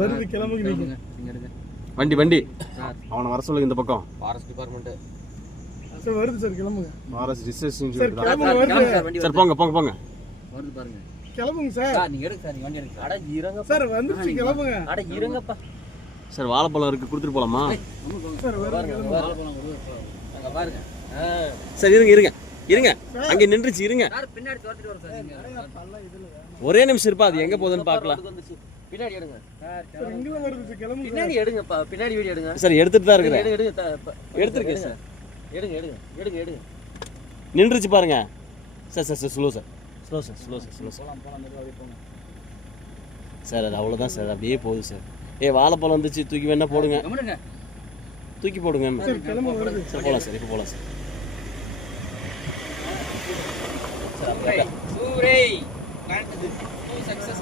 வருது கிளம்புங்க வண்டி வண்டி. சார். அவனை வர சொல்லுங்க இந்த பக்கம். ஃபாரஸ்ட் டிபார்ட்மெண்ட் சார் வருது சார் கிளம்புங்க. ஃபாரஸ்ட் ரிசர்ச் சார் கிளம்புங்க சார் போங்க போங்க போங்க. வருது பாருங்க. கிளம்புங்க சார். சார் நீங்க எடுங்க சார் நீங்க வண்டி எடுங்க. அட இருங்க சார் வந்துருச்சு கிளம்புங்க. அட இருங்கப்பா சார் வாழைப்பழம் இருக்கு கொடுத்துட்டு போலாமா? சார் அங்க பாருங்க. சார் இருங்க இருங்க இருங்க. அங்க நின்றுச்சு இருங்க. ஒரே நிமிஷம் இருப்பா அது எங்க போகுதுன்னு பார்க்கலாம். வந்துச்சு. பின்னாடி எடுங்க. சார் சார் பின்னாடி எடுங்கப்பா பின்னாடி வீடியோ எடுங்க. சார் எடுத்துட்டு தான் இருக்கிறேன். எடுங்க எடுங்க எடுத்திருக்கேன் எடுங்க. எடுங்க. எடுங்க எடுங்க எடுங்க நின்றுச்சு பாருங்க. Sir sir sir slow sir. Slow sir slow sir slow sir. Sir அது அவ்வளோதான் சார். அப்படியே போகுது சார். ஏ வாழைப்பழம் வந்துச்சு தூக்கி வேணா போடுங்க. தூக்கி போடுங்க. சார் சார் போகலாம் சார் இப்போ போகலாம் சார். சூரை சக்சஸ்